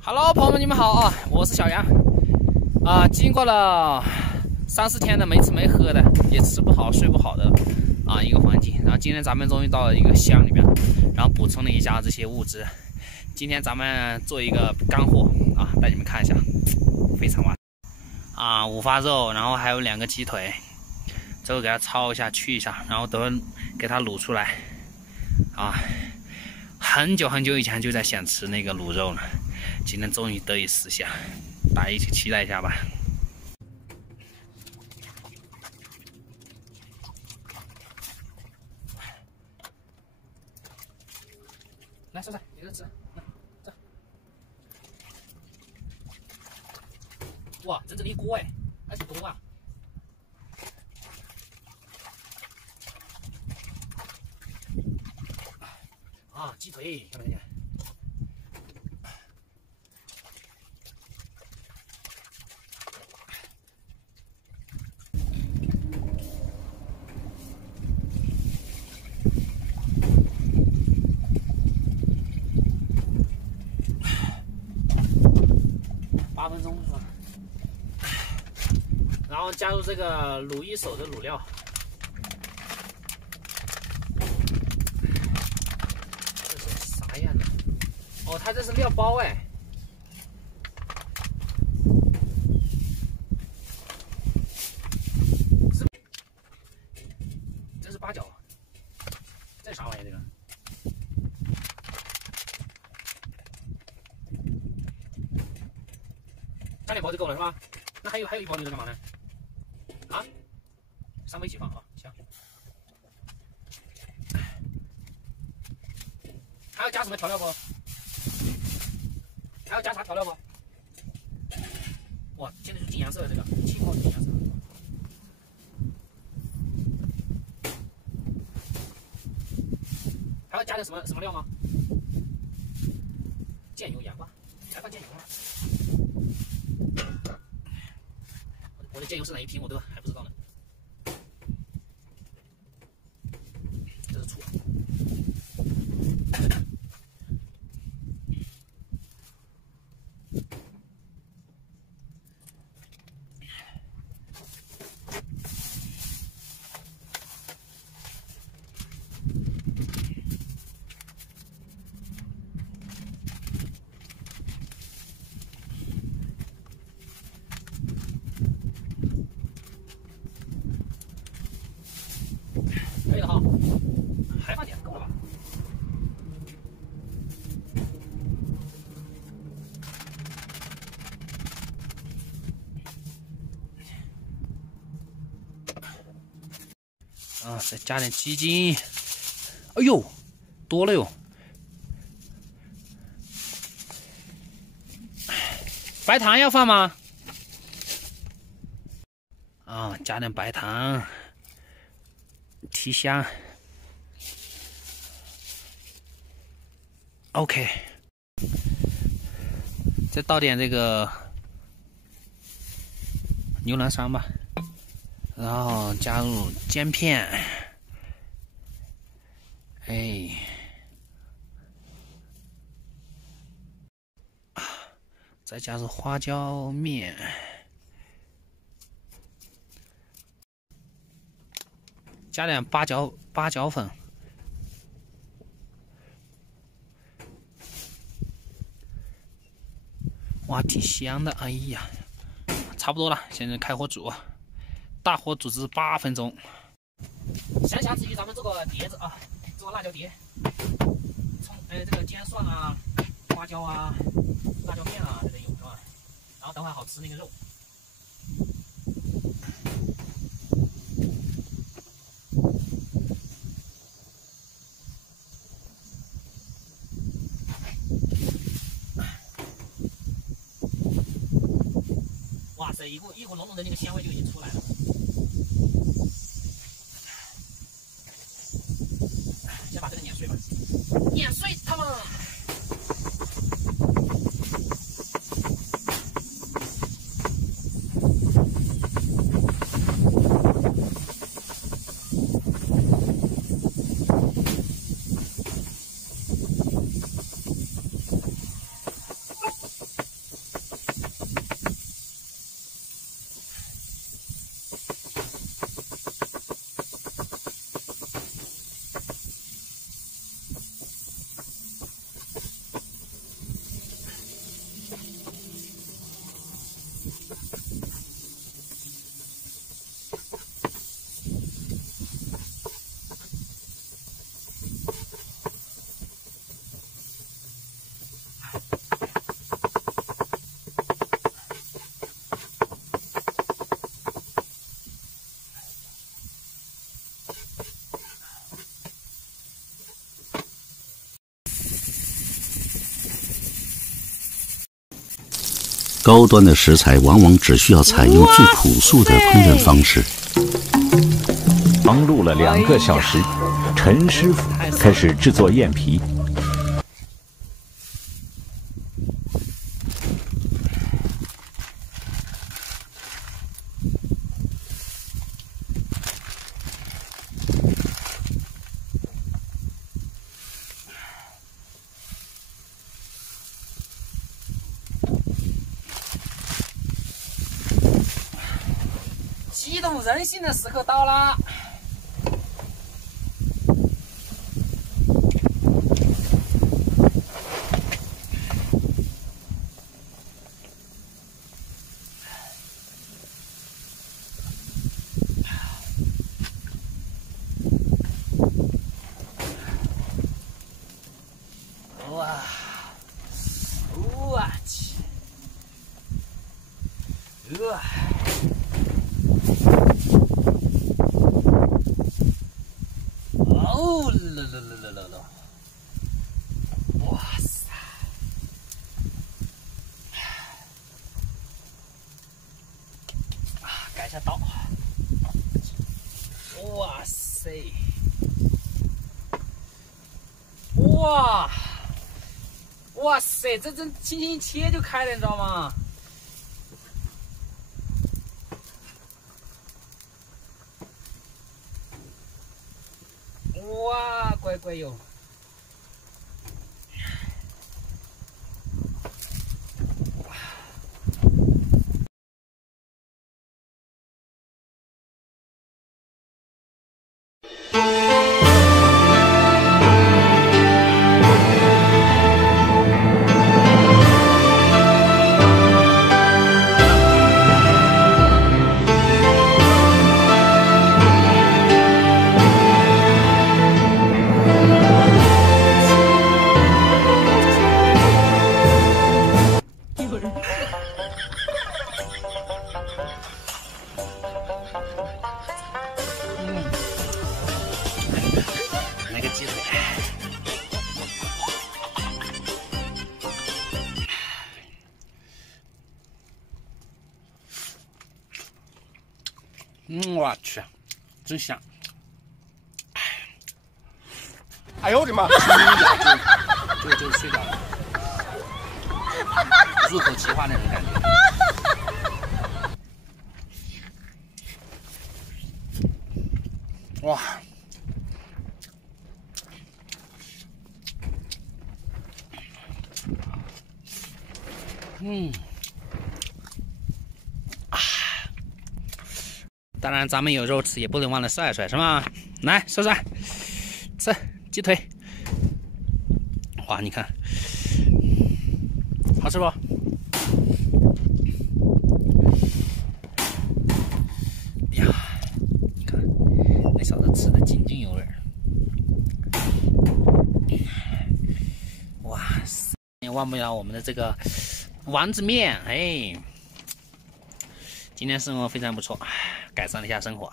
Hello， 朋友们，你们好啊！我是小杨啊。经过了3、4天的没吃没喝的，也吃不好睡不好的啊一个环境，然后今天咱们终于到了一个乡里面，然后补充了一下这些物资。今天咱们做一个干货啊，带你们看一下，非常完啊，5花肉，然后还有2个鸡腿，最后给它焯一下去一下，然后等会给它卤出来啊。很久以前就在想吃那个卤肉了。今天终于得以实现，大家一起期待一下吧。来，帅帅，你这吃，来，这。哇，整整一锅哎，还挺多啊。啊，鸡腿，看没看见？8分钟是吧？然后加入这个卤一手的卤料，这是啥样的？哦，它这是料包哎。这是八角，这啥玩意儿？这个？加2包就够了是吧？那还有1包留着干嘛呢？啊，3个一起放啊，行。还要加什么调料不？还要加啥调料不？哇，现在就进颜色了，这个气泡进颜色。还要加点什么料吗？酱油、盐巴，还放酱油吗？我的酱油是哪一瓶我都还不知道呢。这是醋。可以了哈，还放点，够了吧？啊，再加点鸡精。哎呦，多了哟！白糖要放吗？啊，加点白糖，提香。OK， 再倒点这个牛栏山吧，然后加入姜片，哎，再加入花椒面，加点八角粉。哇，挺香的！哎呀，差不多了，现在开火煮，大火煮至8分钟。闲暇之余，咱们做个碟子啊，做个辣椒碟，这个姜蒜啊、花椒啊、辣椒片啊，这个有是吧？然后等会好吃那个肉。哇塞，一股浓浓的那个香味就已经出来了。先把这个碾碎吧，碾碎它们。高端的食材往往只需要采用最朴素的烹饪方式。忙碌了2个小时，陈师傅开始制作燕皮。启动韧性的时刻到了。哇！我去！哦了！哇塞！改下刀。哇塞！哇塞！这轻轻一切就开了，你知道吗？哇，乖哟！那个鸡腿，我去，真香！哎呦我的妈！就睡着了，入口即化那种感觉。哇！当然咱们有肉吃，也不能忘了帅帅，是吧？来，帅帅，吃鸡腿。哇，你看，好吃不？呀，你看那小子吃的津津有味。哇塞，也忘不了我们的这个丸子面，哎，今天生活非常不错，改善了一下生活。